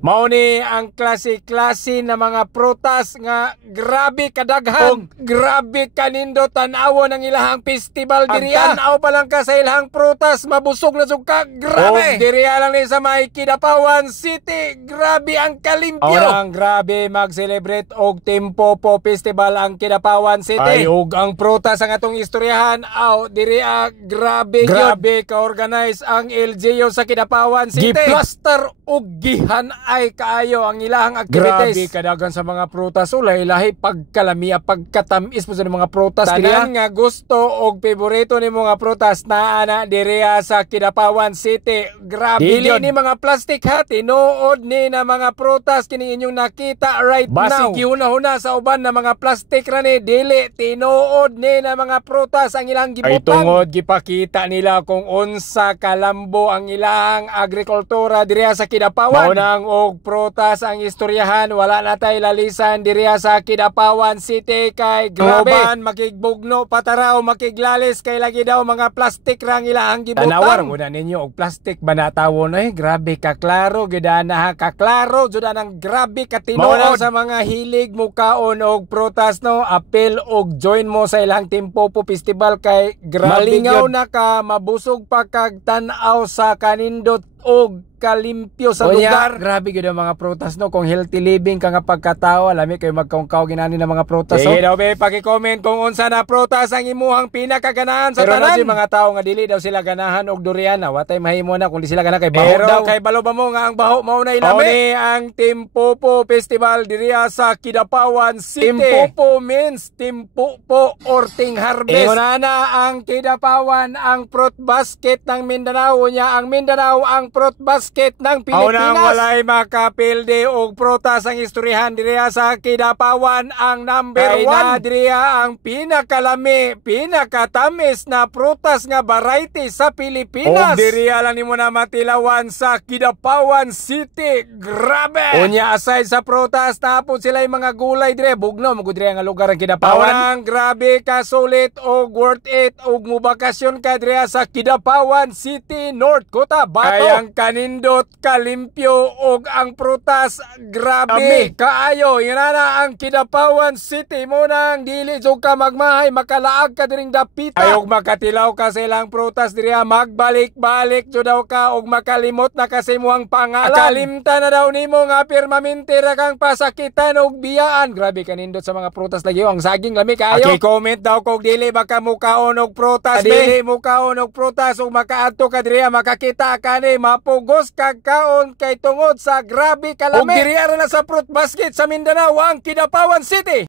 Mao ni ang klase-klase na mga prutas nga grabe kadaghan o grabe kanindo tan-awon ang ilahang festival diriya. Ang tan-aw pa lang ka sa ilahang prutas mabusog na sug ka, grabe. Diriya lang ni sa may Kidapawan City, grabe ang kalimpyo. Ang grabe mag-celebrate og Timpopo Festival ang Kidapawan City. Ay og ang prutas ang atong istoryahan diriya grabe ka-organize ang LGU sa Kidapawan City. Giplaster og gihan-ay kaayo ang ilahang activities. Grabe kadagan sa mga prutas, ulay-lahi pagkalamiya, pagkatamis mo sa mga prutas. Tanan nga gusto og paborito ni mga prutas na ana diriya sa Kidapawan City. Grabe dili ni mga plastic ha, tinuod ni na mga prutas kini inyong nakita right now. Basig gihuna-huna sa uban na mga plastic ra ni, dili tinuod ni na mga prutas ang ilang gibutang. Ay tungod gipakita nila kung unsa kalambo ang ilang agrikultura diriya sa Kidapawan. Maunang og prutas ang istoryahan, wala na tay lalisan diriya sa Kidapawan City kay grabe. Uban makigbugno pataraw, makiglalis kay lagi daw mga plastic rang ilahang gibutang. Tanawar muna ninyo og plastic banatawon ay grabe ka klaro gidana ka klaro jud ang grabe ka tinuod sa mga hilig mo kaon og prutas no. Apel og join mo sa ilang Timpopo Festival kay grabe malingaw na ka, mabusog pa kag tan-aw sa kanindot og kalimpyo sa lugar. Grabe gyud ang mga prutas no, kung healthy living ka nga pagkatao, alami kay magkaungkaw ginani ng mga prutas. Sige daw be, paki-comment kung unsa na prutas ang imuhang pinakaganahan sa tanan. Pero si mga tao nga dili daw sila ganahan og durian, watay mahimo na kung di sila ganahan kay baho daw. Kay balo ba mo nga ang baho mao na ilami. Ni ang Timpopo Festival diriya sa Kidapawan City. Timpopo means timpupo or ting harvest. Ingonana ang Kidapawan ang fruit basket ng Mindanao niya, ang Mindanao ang fruit basket ng Pilipinas. Unang walay makapilde og prutas ang istoryahan diriya sa Kidapawan ang number 1. Diriya ang pinakalami, pinakatamis na prutas nga variety sa Pilipinas. O diriya lang nimo na matilawan sa Kidapawan City. Grabe. Unya aside sa prutas, tapos sila yung mga gulay dire, bugno mo diriya nga lugar ang Kidapawan. Ang grabe ka sulit og worth it og mubakasyon ka diriya sa Kidapawan City, North Cotabato. Ay ang kanindot kalimpyo og ang prutas grabe kaayo. Yan na ang Kidapawan City mo nang dili jud ka magmahay, makalaag ka diring dapita. Ay og makatilaw ka sa ilang prutas diriya, magbalik-balik jud daw ka og makalimot na kasi muang pangalan. Kalimta na daw nimo nga permanente ra kang pasakitan og biyaan. Grabe kanindot sa mga prutas lagi ang saging lami kaayo. Okay, comment daw kung dili baka mukaon og prutas. Dili mukaon og prutas og makaadto ka diriya, makakita ka ni mapugos kagkaon kay tungod sa grabe kalami. Ug diriya na sa fruit basket sa Mindanao ang Kidapawan City.